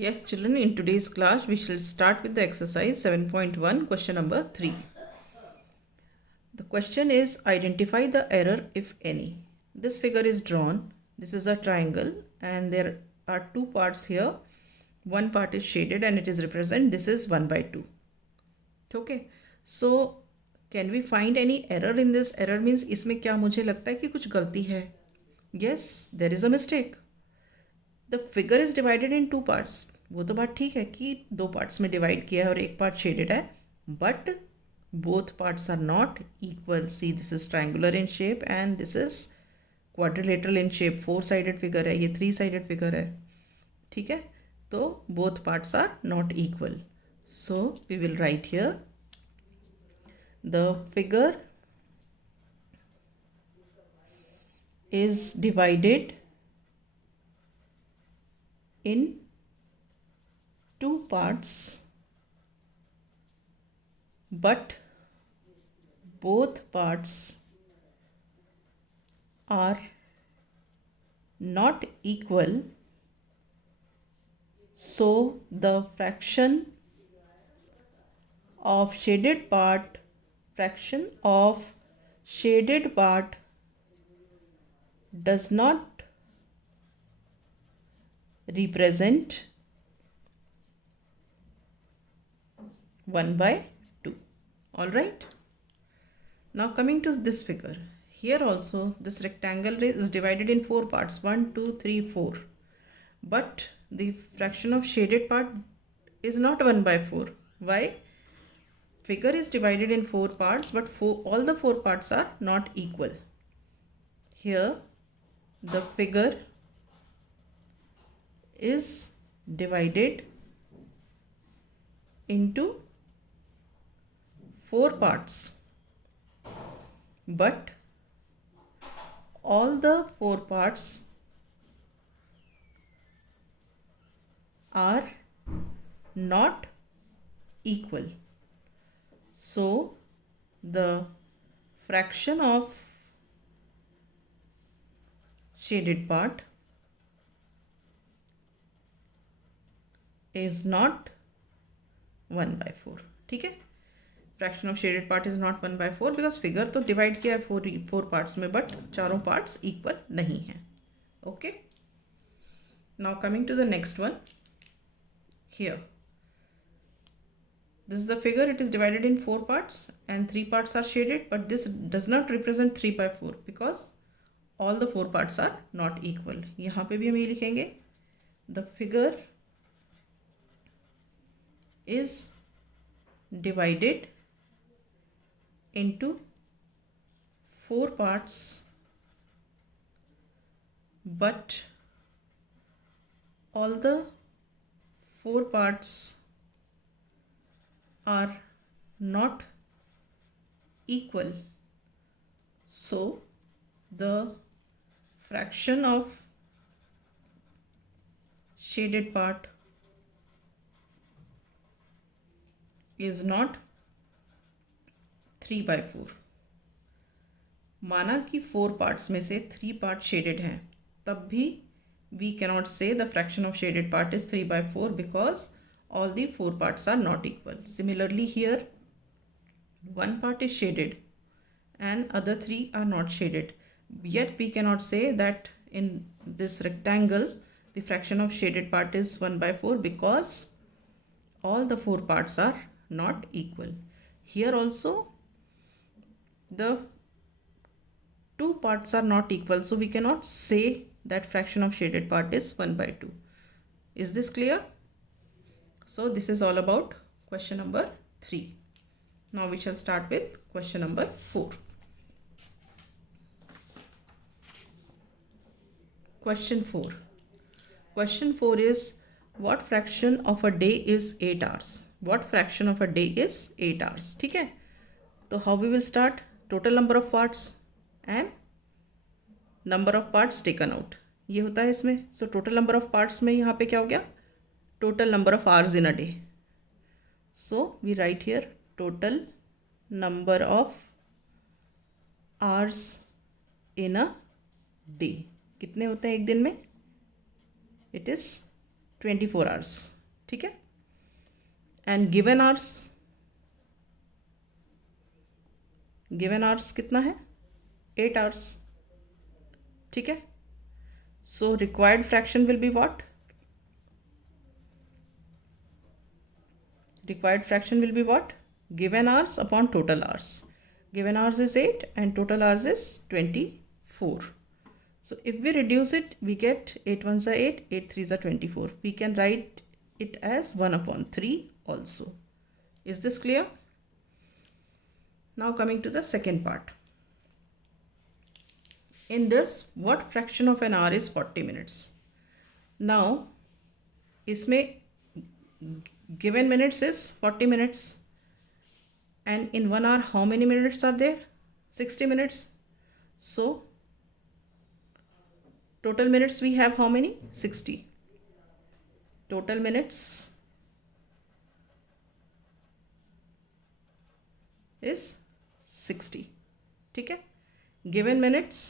Yes, children, in today's class, we shall start with the exercise 7.1, question number 3. The question is, identify the error, if any. This figure is drawn. This is a triangle, and there are two parts here. One part is shaded, and it is represented. This is 1 by 2. Okay. So, can we find any error in this? Error means, इसमें क्या मुझे लगता है कि कुछ गलती है. Yes, there is a mistake. The figure is divided in two parts. वो तो बात ठीक है कि दो पार्ट्स में डिवाइड किया है और एक पार्ट शेडेड है, but both parts are not equal. C, this is triangular in shape and this is quadrilateral in shape. 4 sided figure है, ये 3 साइडेड फिगर है. ठीक है, तो both parts are not equal. So we will write here the figure is divided in two parts, but both parts are not equal, so the fraction of shaded part does not represent 1 by 2. All right. Now coming to this figure. Here also this rectangle is divided in 4 parts. 1, 2, 3, 4. But the fraction of shaded part is not 1 by 4. Why? Figure is divided in 4 parts, but all the 4 parts are not equal. Here the figure is divided into 4 parts, but all the 4 parts are not equal. So the fraction of shaded part is not 1 by 4. ठीक है, fraction of shaded part is not 1 by 4 because figure तो divide किया है 4 parts में, but चारों parts equal नहीं है. Okay, now coming to the next one. Here this is the figure. It is divided in 4 parts and 3 parts are shaded, but this does not represent 3 by 4 because all the 4 parts are not equal. यहाँ पे भी हम ये लिखेंगे, the figure is divided into 4 parts, but all the 4 parts are not equal, so the fraction of shaded part is not 3 by 4. माना कि 4 parts में से 3 parts shaded हैं, तब भी we cannot say the fraction of shaded part is 3 by 4 because all the 4 parts are not equal. Similarly here, 1 part is shaded and other 3 are not shaded. Yet we cannot say that in this rectangle the fraction of shaded part is 1 by 4 because all the 4 parts are not equal. Here also the 2 parts are not equal, so we cannot say that fraction of shaded part is 1 by 2. Is this clear? So this is all about question number 3. Now we shall start with question number 4. Question 4. Question 4 is, what fraction of a day is 8 hours? What fraction of a day is 8 hours? ठीक है, तो how we will start? Total number of parts and number of parts taken out, ये होता है इसमें. So total number of parts में यहाँ पे क्या हो गया? Total number of hours in a day. So we write here total number of hours in a day. कितने होते हैं एक दिन में? It is 24 आवर्स, ठीक है। एंड गिवन आवर्स कितना है? 8 आवर्स, ठीक है। So required fraction will be what? Required fraction will be what? Given hours upon total hours. Given hours is 8 and total hours is 24. So if we reduce it, we get 8 ones are 8, 8 threes are 24. We can write it as 1 upon 3 also. Is this clear? Now coming to the second part. In this, what fraction of an hour is 40 minutes? Now, इसमें given minutes is 40 minutes, and in 1 hour how many minutes are there? 60 minutes. So total minutes we have how many? 60. Total minutes is 60, ठीक है। given minutes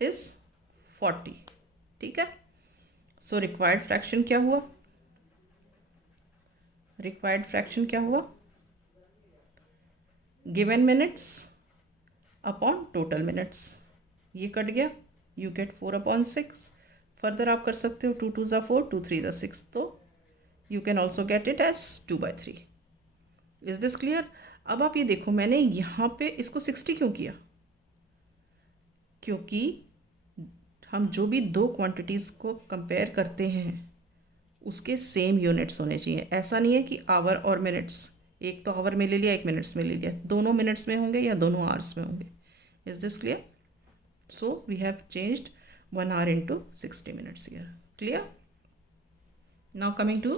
is 40, ठीक है। So required fraction क्या हुआ? Required fraction क्या हुआ? Given minutes upon total minutes, ये cut गया, यू गेट 4 अपॉन 6। फर्दर आप कर सकते हो 2 2 ज़ा 4, 2 3 ज़ा 6, तो you can also get it as 2/3। Is this clear? अब आप ये देखो, मैंने यहाँ पे इसको 60 क्यों किया? क्योंकि हम जो भी दो क्वांटिटीज़ को कंपेयर करते हैं उसके सेम यूनिट्स होने चाहिए। ऐसा नहीं है कि आवर और मिनट्स, एक तो आवर में ले लिया, एक मिनट्स में ले लिया, दोनों मिनट्स में होंगे या दोनों आवर्स में होंगे। Is this clear? So we have changed 1 hour into 60 minutes here. Clear? Now coming to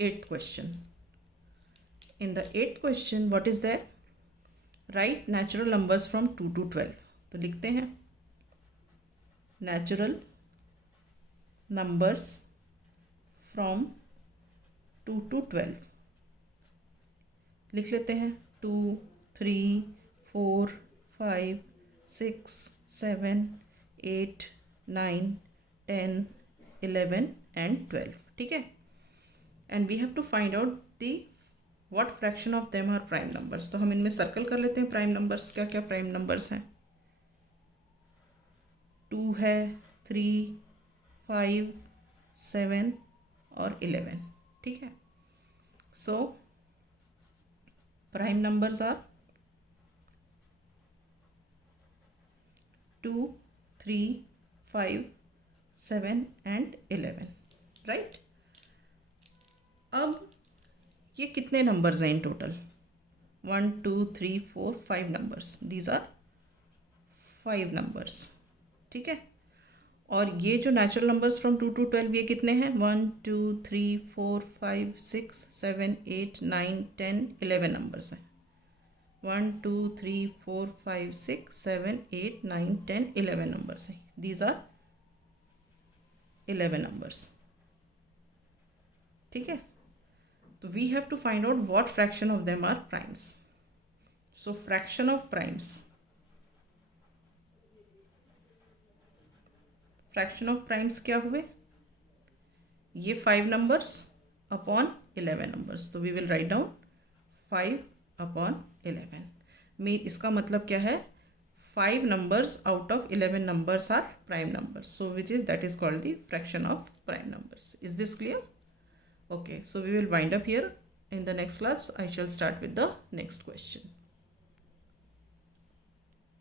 8th question. In the 8th question, what is there? Write natural numbers from 2 to 12. तो लिखते हैं natural numbers from 2 to 12. लिख लेते हैं 2, 3, 4, 5, 6, 7, 8, 9, 10, 11 and 12. ठीक है? And we have to find out the what fraction of them are prime numbers. तो हम इनमें सर्कल कर लेते हैं prime numbers. क्या क्या prime numbers हैं? 2 है, 3, 5, 7 और 11. ठीक है? So prime numbers are 2, 3, 5, 7 and 11. Right? अब ये कितने नंबर्स हैं in total? 1, 2, 3, 4, 5 numbers. These are 5 numbers. ठीक है? और ये जो नेचुरल नंबर्स फ्रॉम 2 to 12 ये कितने हैं? 1, 2, 3, 4, 5, 6, 7, 8, 9, 10, 11 नंबर्स हैं. 1, 2, 3, 4, 5, 6, 7, 8, 9, 10, 11 नंबर्स हैं. These are 11 numbers. ठीक है? तो we have to find out what fraction of them are primes. So fraction of primes, fraction of primes क्या हुए? ये 5 नंबर्स अपॉन 11 नंबर्स. तो we will write down 5 upon 11. में इसका मतलब क्या है? 5 numbers out of 11 numbers are prime numbers. So which is, that is called the fraction of prime numbers. Is this clear? Okay, so we will wind up here. In the next class, I shall start with the next question.